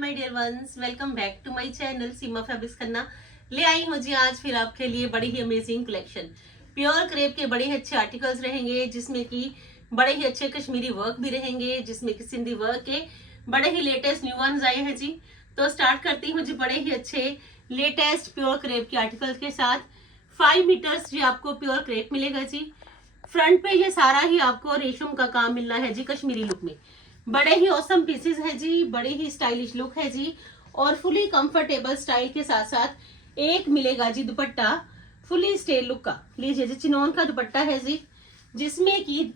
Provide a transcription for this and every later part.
My dear ones, welcome back to my channel Seema fabrics Khanna. ले आई हूँ जी आज फिर आपके लिए बड़ी ही अमेजिंग कलेक्शन। प्योर क्रेप के बड़े ही अच्छे आर्टिकल्स रहेंगे, जिसमें कि बड़े ही अच्छे कश्मीरी वर्क भी रहेंगे, जिसमें कि सिंधी वर्क के बड़े ही लेटेस्ट न्यू वंस आए हैं जी। तो स्टार्ट करती हूँ जी बड़े ही अच्छे लेटेस्ट प्योर क्रेप के आर्टिकल के साथ। 5 मीटर्स जी आपको प्योर क्रेप मिलेगा जी। फ्रंट पे ये सारा ही आपको रेशम का काम मिलना है जी, कश्मीरी लुक में। बड़े ही औसम पीसेस है जी, बड़े ही स्टाइलिश लुक है जी, और फुली कंफर्टेबल स्टाइल के साथ साथ एक मिलेगा जी दुपट्टा फुली स्टेल लुक का। लीजिए जी, चिनोन का दुपट्टा है जी, जिसमें कि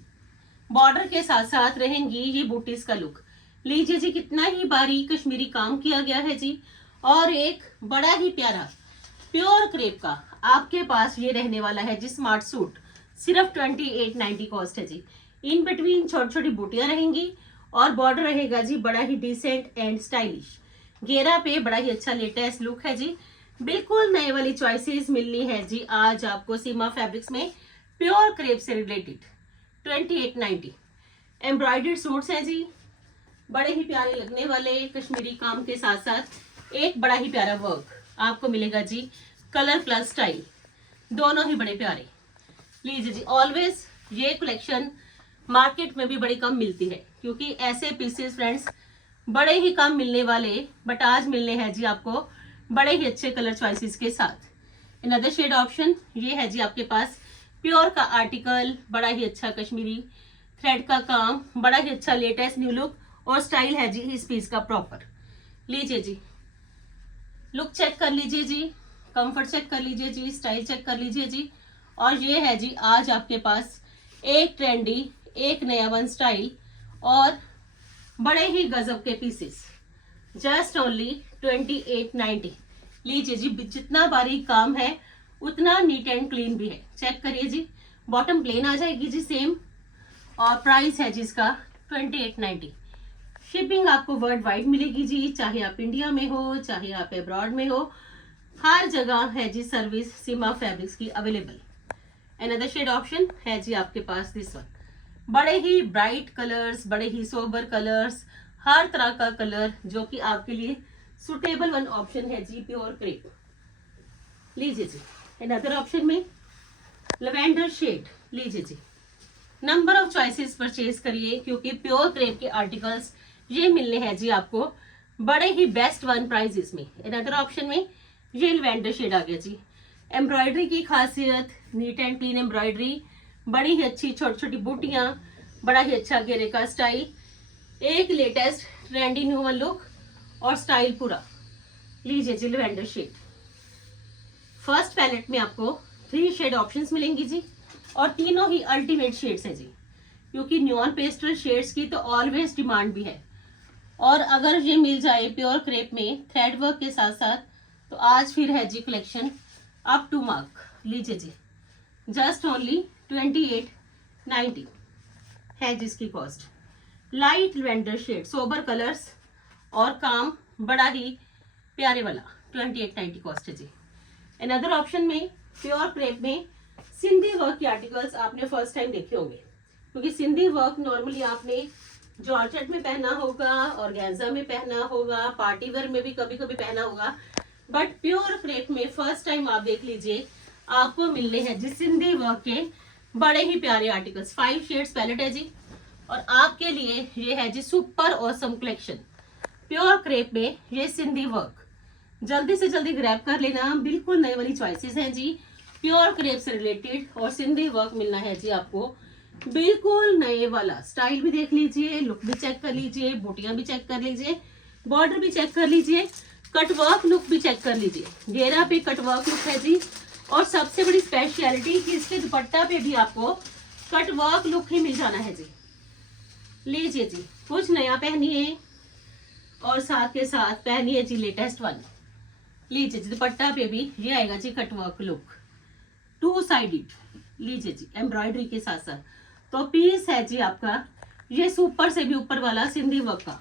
बॉर्डर के साथ साथ रहेंगी ये बूटीज का लुक। लीजिए जी, कितना ही बारीक कश्मीरी काम किया गया है जी, और एक बड़ा ही प्यारा प्योर क्रेप का आपके पास ये रहने वाला है जी स्मार्ट सूट। सिर्फ 2890 कॉस्ट है जी। इन बिटवीन छोटी छोटी बूटियां रहेंगी और बॉर्डर रहेगा जी बड़ा ही डिसेंट एंड स्टाइलिश। घेरा पे बड़ा ही अच्छा लेटेस्ट लुक है जी। बिल्कुल नए वाली चॉइसेस मिलनी है जी आज आपको सीमा फैब्रिक्स में प्योर क्रेप से रिलेटेड। 2890 एम्ब्रॉयडर्ड सूट्स हैं जी, बड़े ही प्यारे लगने वाले कश्मीरी काम के साथ साथ एक बड़ा ही प्यारा वर्क आपको मिलेगा जी। कलर प्लस स्टाइल दोनों ही बड़े प्यारे। लीजिए जी, ऑलवेज ये कलेक्शन मार्केट में भी बड़ी कम मिलती है, क्योंकि ऐसे पीसेस फ्रेंड्स बड़े ही कम मिलने वाले, बट आज मिलने हैं जी आपको बड़े ही अच्छे कलर चॉइसेस के साथ। अनदर शेड ऑप्शन ये है जी आपके पास प्योर का आर्टिकल, बड़ा ही अच्छा कश्मीरी थ्रेड का काम, बड़ा ही अच्छा लेटेस्ट न्यू लुक और स्टाइल है जी इस पीस का प्रॉपर। लीजिए जी, लुक चेक कर लीजिए जी, कंफर्ट चेक कर लीजिए जी, स्टाइल चेक कर लीजिए जी। और ये है जी आज आपके पास एक ट्रेंडी, एक नया वन स्टाइल और बड़े ही गजब के पीसेस, जस्ट ओनली 2890। लीजिए जी, जितना बारीक काम है उतना नीट एंड क्लीन भी है। चेक करिए जी, बॉटम प्लेन आ जाएगी जी सेम, और प्राइस है जी इसका 2890। शिपिंग आपको वर्ल्ड वाइड मिलेगी जी, चाहे आप इंडिया में हो चाहे आप अब्रॉड में हो, हर जगह है जी सर्विस सीमा फैब्रिक्स की अवेलेबल। अनदर शेड ऑप्शन है जी आपके पास दिस वन। बड़े ही ब्राइट कलर्स, बड़े ही सोबर कलर्स, हर तरह का कलर जो कि आपके लिए सुटेबल वन ऑप्शन है जी प्योर क्रेप। लीजिए जी, अनदर ऑप्शन में लवेंडर शेड। लीजिए जी, नंबर ऑफ चॉइसेस परचेज करिए, क्योंकि प्योर क्रेप के आर्टिकल्स ये मिलने हैं जी आपको बड़े ही बेस्ट वन प्राइजेस में। अनदर ऑप्शन में ये लवेंडर शेड आ गया जी। एम्ब्रॉयडरी की खासियत, नीट एंड क्लीन एम्ब्रॉयडरी, बड़ी ही अच्छी छोटी छोटी बूटियां, बड़ा ही अच्छा घेरे का स्टाइल, एक latest trendy new one look और स्टाइल पूरा। लीजिए जी, लवेंडर शेड। फर्स्ट पैलेट में आपको 3 शेड ऑप्शंस मिलेंगी जी, और तीनों ही अल्टीमेट शेड्स हैं जी, क्योंकि न्यूऑन पेस्टल शेड्स की तो ऑलवेज डिमांड भी है। और अगर ये मिल जाए प्योर क्रेप में थ्रेड वर्क के साथ साथ, तो आज फिर है जी कलेक्शन अप टू मार्क। लीजिए जी, जस्ट ओनली 2890 है जिसकी cost. Light lavender shade, sober colours और काम बड़ा ही प्यारे वाला 2890 कॉस्ट है जी। अनदर ऑप्शन में प्योर क्रेप में सिंधी वर्क के आर्टिकल्स आपने फर्स्ट टाइम देखे होंगे, क्योंकि सिंधी वर्क नॉर्मली आपने जॉर्जेट में पहना होगा, ऑर्गेन्जा में पहना होगा, पार्टी वेयर में भी कभी कभी पहना होगा, बट प्योर क्रेप में फर्स्ट टाइम आप देख लीजिए आपको मिलने हैं जी सिंधी वर्क के बड़े ही प्यारे आर्टिकल्स। 5 शेड्स पैलेट है जी, और आपके लिए ये है जी super awesome collection pure crepe में ये सिंधी वर्क। जल्दी से जल्दी ग्रैब कर लेना, बिल्कुल नई वाली चॉइसेस हैं जी प्योर क्रेप से रिलेटेड, और सिंधी वर्क मिलना है जी आपको बिल्कुल नए वाला। स्टाइल भी देख लीजिए, लुक भी चेक कर लीजिए, बूटियां भी चेक कर लीजिए, बॉर्डर भी चेक कर लीजिए, कटवर्क लुक भी चेक कर लीजिए। घेरा पे कटवर्क लुक है जी, और सबसे बड़ी स्पेशलिटी कि इसके दुपट्टा पे भी आपको कटवर्क लुक ही मिल जाना है जी। लीजिए जी, कुछ नया पहनिए और साथ के साथ पहनिए जी लेटेस्ट वन। लीजिए जी, दुपट्टा पे भी ये आएगा जी कटवर्क लुक 2 साइडेड। लीजिए जी, एम्ब्रॉयडरी के साथ साथ तो पीस है जी आपका ये सुपर से भी ऊपर वाला सिंधी वर्क का,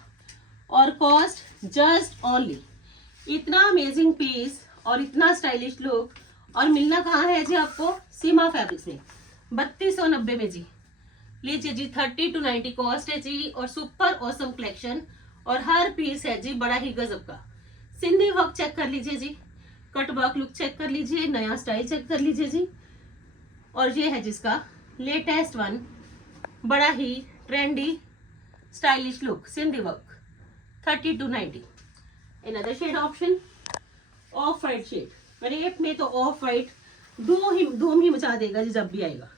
और कॉस्ट जस्ट ओनली। इतना अमेजिंग पीस और इतना स्टाइलिश लुक, और मिलना कहाँ है जी आपको सीमा फैब्रिक्स में 3290 में जी। लीजिए जी, 30 to 90 कॉस्ट है जी, और सुपर ऑसम कलेक्शन और हर पीस है जी बड़ा ही गजब का। सिंधी वर्क चेक कर लीजिए जी, कट वर्क लुक चेक कर लीजिए, नया स्टाइल चेक कर लीजिए जी। और ये है जिसका लेटेस्ट वन, बड़ा ही trendy stylish look, Sindhi work 3290। Another shade option of white shade, crepe में तो ऑफ वाइट धूम ही मचा देगा जी जब भी आएगा।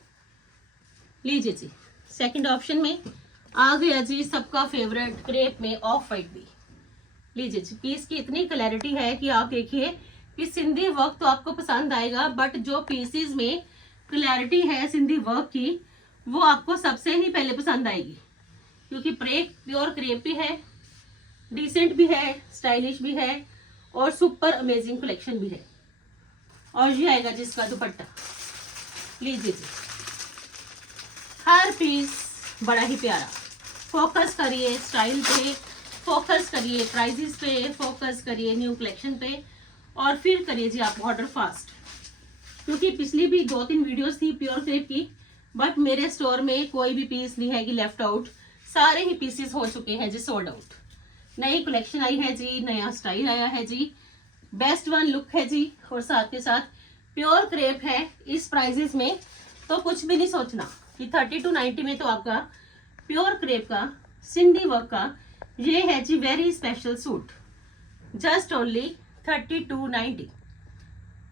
लीजिए जी, सेकंड ऑप्शन में आ गया जी सबका फेवरेट क्रेप में ऑफ वाइट भी। लीजिए जी, पीस की इतनी क्लैरिटी है कि आप देखिए कि सिंधी वर्क तो आपको पसंद आएगा, बट जो पीसेस में क्लैरिटी है सिंधी वर्क की वो आपको सबसे ही पहले पसंद आएगी, क्योंकि प्योर क्रेप भी है, डिसेंट भी है, स्टाइलिश भी है और सुपर अमेजिंग कलेक्शन भी है। और ये आएगा जिसका दुपट्टा। लीजिए जी, हर पीस बड़ा ही प्यारा। फोकस करिए स्टाइल पे, फोकस करिए प्राइजेस पे, फोकस करिए न्यू कलेक्शन पे, और फिर करिए जी आप ऑर्डर फास्ट, क्योंकि पिछली भी 2-3 वीडियोस थी प्योर क्रेप की, बट मेरे स्टोर में कोई भी पीस नहीं है कि लेफ्ट आउट, सारे ही पीसेस हो चुके हैं जी सोल्ड आउट। नई कलेक्शन आई है जी, नया स्टाइल आया है जी, बेस्ट वन लुक है जी, और साथ के साथ प्योर क्रेप है। इस प्राइजेस में तो कुछ भी नहीं सोचना कि 3290 में तो आपका प्योर क्रेप का सिंधी वर्क का ये है जी very special suit, just only 3290।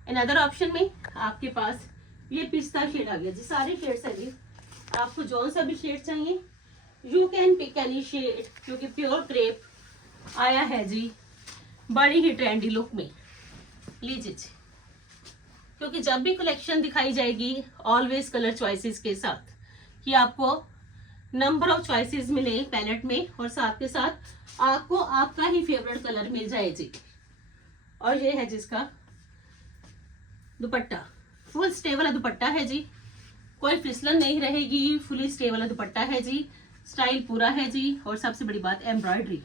Another option में आपके पास ये पिस्ता शेड आ गया जी, सारे शेड्स हैं जी, आपको जो सा भी शेड चाहिए you can pick any shade, क्योंकि प्योर क्रेप आया है जी बड़ी ही ट्रेंडी लुक में। लीजिए जी, क्योंकि जब भी कलेक्शन दिखाई जाएगी ऑलवेज कलर चॉइसेस के साथ, कि आपको नंबर ऑफ चॉइसेस मिले पैलेट में, और साथ के साथ आपको आपका ही फेवरेट कलर मिल जाए जी। और ये है जिसका दुपट्टा, फुल स्टे वाला दुपट्टा है जी, कोई फिसलन नहीं रहेगी, फुली स्टे वाला दुपट्टा है जी, स्टाइल पूरा है जी, और सबसे बड़ी बात एम्ब्रॉयडरी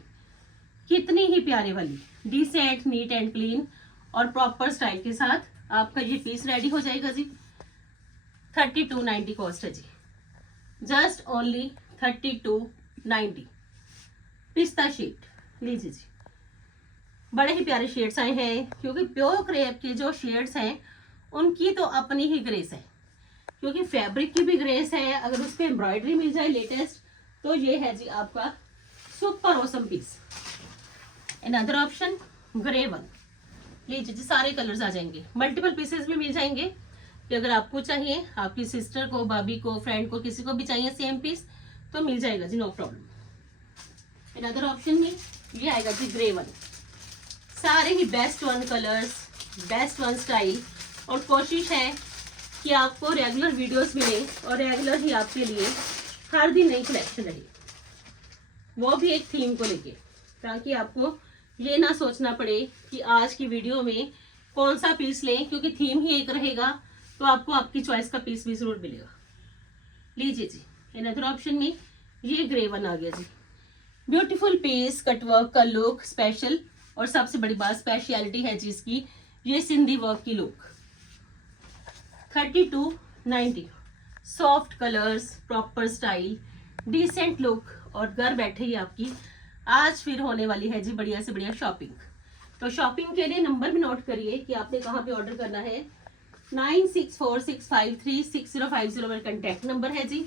कितनी ही प्यारे वाली, डिसेंट नीट एंड क्लीन और प्रॉपर स्टाइल के साथ आपका ये पीस रेडी हो जाएगा जी। 3290 कॉस्ट है जी, जस्ट ओनली 3290। पिस्ता शेड लीजिए जी, बड़े ही प्यारे शेड्स आए हैं, क्योंकि प्योर क्रेप के जो शेड्स हैं उनकी तो अपनी ही ग्रेस है, क्योंकि फैब्रिक की भी ग्रेस है, अगर उस पर एम्ब्रॉयडरी मिल जाए लेटेस्ट तो ये है जी आपका super awesome piece. Another option grey one, लीजिए जी, सारे कलर्स आ जाएंगे, मल्टीपल पीसेस भी मिल जाएंगे कि अगर आपको चाहिए, आपकी सिस्टर को, भाभी को, फ्रेंड को, किसी को भी चाहिए सेम पीस तो मिल जाएगा जी, नो प्रॉब्लम। अनदर ऑप्शन में ये आएगा जी ग्रे वन, सारे ही best one colours, best one style, और कोशिश है कि आपको रेगुलर वीडियोस मिले और रेगुलर ही आपके लिए हर दिन नई कलेक्शन रहे, वो भी एक थीम को लेके, ताकि आपको ये ना सोचना पड़े कि आज की वीडियो में कौन सा पीस लें, क्योंकि थीम ही एक रहेगा तो आपको आपकी चॉइस का पीस भी जरूर मिलेगा। लीजिए जी, अनदर ऑप्शन में ये ग्रे वन आ गया जी, ब्यूटीफुल पीस, कटवर्क का लुक स्पेशल, और सबसे बड़ी बात स्पेशलिटी है जी इसकी, ये सिंधी वर्क की look 3290, soft colours, proper style, decent look, और घर बैठे ही आपकी आज फिर होने वाली है जी बढ़िया से बढ़िया शॉपिंग। तो शॉपिंग के लिए नंबर भी नोट करिए कि आपने कहाँ पे ऑर्डर करना है। 9646536050 मेरा कंटेक्ट नंबर है जी,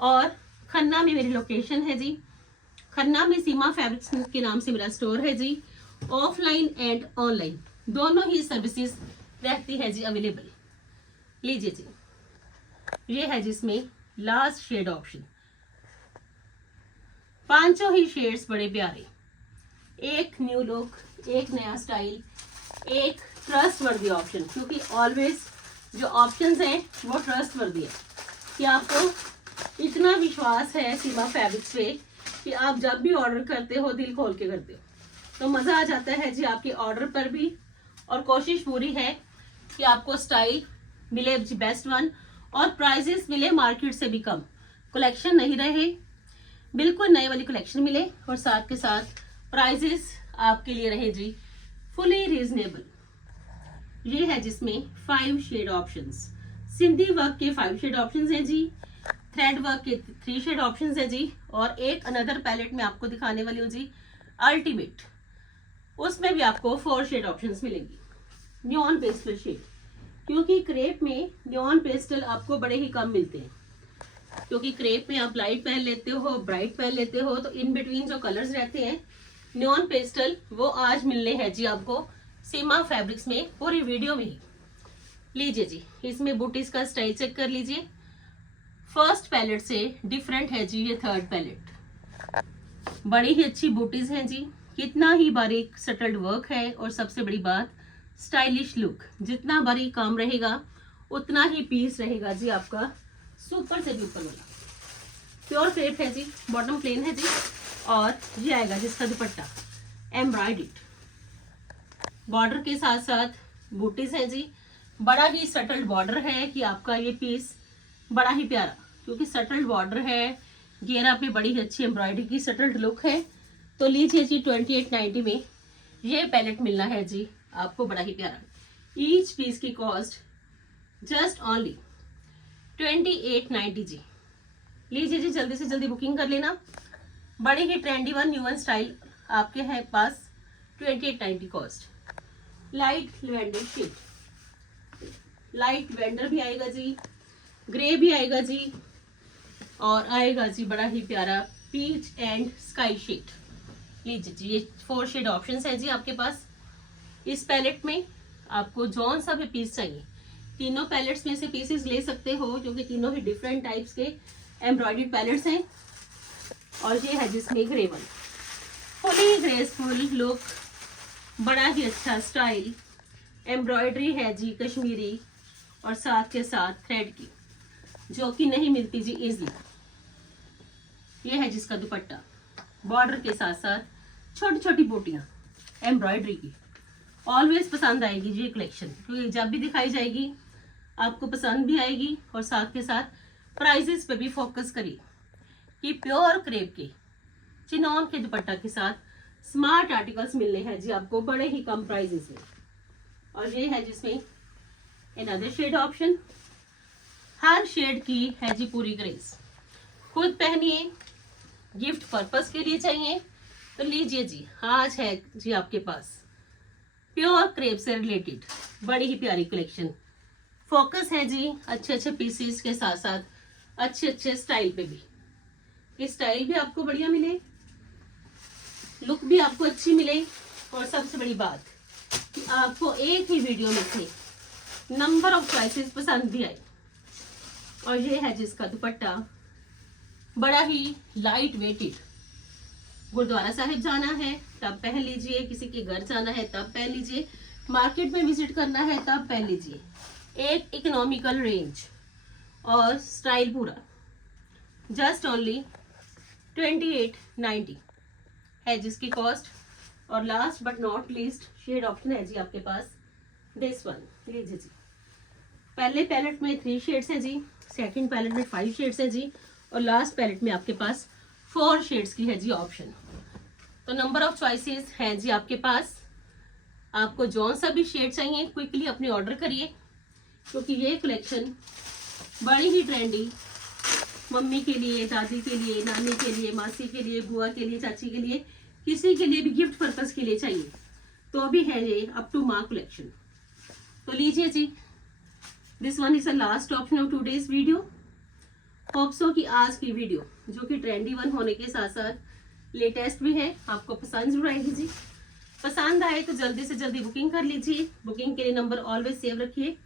और खन्ना में मेरी लोकेशन है जी, खन्ना में सीमा फैब्रिक्स के नाम से मेरा स्टोर है जी, ऑफलाइन एंड ऑनलाइन दोनों ही सर्विसेज रहती है जी अवेलेबल। लीजिए जी, ये है जिसमें लास्ट शेड ऑप्शन, पांचों ही शेड्स बड़े प्यारे, एक न्यू लुक, एक नया स्टाइल, एक ट्रस्ट वर्दी ऑप्शन, क्योंकि ऑलवेज जो ऑप्शंस हैं वो ट्रस्ट वर्दी है, कि आपको इतना विश्वास है सीमा फैब्रिक्स पे कि आप जब भी ऑर्डर करते हो दिल खोल के करते हो, तो मज़ा आ जाता है जी आपके ऑर्डर पर भी, और कोशिश पूरी है कि आपको स्टाइल मिले जी बेस्ट वन, और प्राइजेस मिले मार्केट से भी कम, कलेक्शन नहीं रहे, बिल्कुल नई वाली कलेक्शन मिले, और साथ के साथ प्राइजेस आपके लिए रहे जी फुली रीजनेबल। ये है जिसमें 5 शेड ऑप्शंस, सिंधी वर्क के 5 शेड ऑप्शंस हैं जी, थ्रेड वर्क के 3 शेड ऑप्शंस हैं जी, और एक अनदर पैलेट में आपको दिखाने वाली हूँ जी अल्टीमेट, उसमें भी आपको 4 शेड ऑप्शंस मिलेंगी। न्योन पेस्टल शेड, क्योंकि क्रेप में न्योन पेस्टल आपको बड़े ही कम मिलते हैं, क्योंकि क्रेप में आप लाइट पहन लेते हो, ब्राइट पहन लेते हो, तो इन बिटवीन जो कलर्स रहते हैं न्योन पेस्टल, वो आज मिलने हैं जी आपको सीमा फैब्रिक्स में, पूरी वीडियो में ही। लीजिए जी, इसमें बूटीज का स्टाइल चेक कर लीजिए। फर्स्ट पैलेट से डिफरेंट है जी ये थर्ड पैलेट। बड़ी ही अच्छी बूटीज हैं जी, कितना ही बारीक सटल्ड वर्क है, और सबसे बड़ी बात स्टाइलिश लुक। जितना बारीक काम रहेगा उतना ही पीस रहेगा जी आपका सुपर से भी ऊपर वाला। प्योर क्रेप है जी, बॉटम प्लेन है जी, और ये आएगा जिसका दुपट्टा एम्ब्रॉयडर्ड, बॉर्डर के साथ साथ बूटीज है जी। बड़ा ही सटल्ड बॉर्डर है कि आपका ये पीस बड़ा ही प्यारा, क्योंकि सटल्ड बॉर्डर है, घेरा पे बड़ी अच्छी एम्ब्रॉयडरी की सटल्ड लुक है। तो लीजिए जी 2890 में ये पैलेट मिलना है जी आपको बड़ा ही प्यारा। ईच पीस की कॉस्ट जस्ट ओनली 2890 जी। लीजिए जी, जल्दी से जल्दी बुकिंग कर लेना। बड़े ही trendy one new one style आपके है पास, 2890 cost. Light lavender shade, light lavender भी आएगा जी, ग्रे भी आएगा जी, और आएगा जी बड़ा ही प्यारा पीच एंड स्काई शेड। लीजिए जी, ये 4 शेड ऑप्शंस है जी आपके पास। इस पैलेट में आपको जौन सा भी पीस चाहिए, तीनों पैलेट्स में से पीसेस ले सकते हो, क्योंकि तीनों ही डिफरेंट टाइप्स के एम्ब्रॉयडर्ड पैलेट्स हैं। और ये है जिसमें grey one, fully graceful look, बड़ा ही अच्छा स्टाइल, एम्ब्रॉयडरी है जी कश्मीरी, और साथ के साथ थ्रेड की, जो कि नहीं मिलती जी इजली। ये है जिसका दुपट्टा, बॉर्डर के साथ साथ छोटी छोटी बूटियां एम्ब्रॉयडरी की। ऑलवेज पसंद आएगी जी ये कलेक्शन, क्योंकि जब भी दिखाई जाएगी आपको पसंद भी आएगी, और साथ के साथ प्राइजेस पे भी फोकस करिए कि प्योर क्रेप के चिनॉन के दुपट्टा के साथ स्मार्ट आर्टिकल्स मिलने हैं जी आपको बड़े ही कम प्राइजेस में। और ये है जिसमें अनदर शेड ऑप्शन, हर शेड की है जी पूरी ग्रेस। खुद पहनिए, गिफ्ट पर्पस के लिए चाहिए तो लीजिए जी, आज है जी आपके पास प्योर क्रेप से रिलेटेड बड़ी ही प्यारी कलेक्शन। फोकस है जी अच्छे अच्छे पीसेस के साथ साथ अच्छे अच्छे स्टाइल पे भी, कि स्टाइल भी आपको बढ़िया मिले, लुक भी आपको अच्छी मिले, और सबसे बड़ी बात कि आपको एक ही वीडियो में से नंबर ऑफ चॉइसेस पसंद भी आए। और ये है जिसका दुपट्टा बड़ा ही लाइट वेटेड। गुरुद्वारा साहिब जाना है तब पहन लीजिए, किसी के घर जाना है तब पहन लीजिए, मार्केट में विजिट करना है तब पहन लीजिए। एक इकोनॉमिकल रेंज और स्टाइल पूरा, जस्ट ओनली 2890 है जिसकी कॉस्ट। और last but not least shade option है जी आपके पास दिस वन। लीजिए जी, पहले पैलेट में 3 शेड्स हैं जी, सेकंड पैलेट में 5 शेड्स हैं जी, और लास्ट पैलेट में आपके पास 4 शेड्स की है जी ऑप्शन। तो नंबर ऑफ चॉइसेस हैं जी आपके पास। आपको जौन सा भी शेड चाहिए क्विकली अपने ऑर्डर करिए, क्योंकि ये कलेक्शन बड़ी ही ट्रेंडी, मम्मी के लिए, दादी के लिए, नानी के लिए, मासी के लिए, बुआ के लिए, चाची के लिए, किसी के लिए भी गिफ्ट पर्पस के लिए चाहिए तो भी है ये अप टू मार्क कलेक्शन। तो लीजिए जी, this one is the last option of today's video. Hope so कि आज की वीडियो जो कि ट्रेंडी वन होने के साथ साथ लेटेस्ट भी है, आपको पसंद जरूर आएगी जी। पसंद आए तो जल्दी से जल्दी बुकिंग कर लीजिए। बुकिंग के लिए नंबर ऑलवेज सेव रखिए,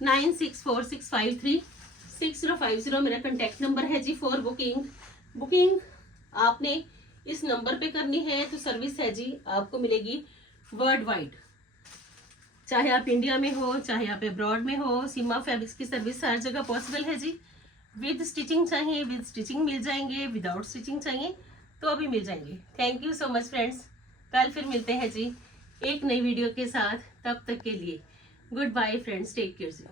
9646536050 मेरा कंटेक्ट नंबर है जी फॉर बुकिंग। बुकिंग आपने इस नंबर पे करनी है तो सर्विस है जी आपको मिलेगी वर्ल्ड वाइड, चाहे आप इंडिया में हो चाहे आप अब्रॉड में हो। सीमा फैब्रिक्स की सर्विस हर जगह पॉसिबल है जी। विद स्टिचिंग चाहिए विद स्टिचिंग मिल जाएंगे, विदाउट स्टिचिंग चाहिए तो अभी मिल जाएंगे। Thank you so much friends, कल फिर मिलते हैं जी एक नई वीडियो के साथ। तब तक के लिए good bye friends, take care.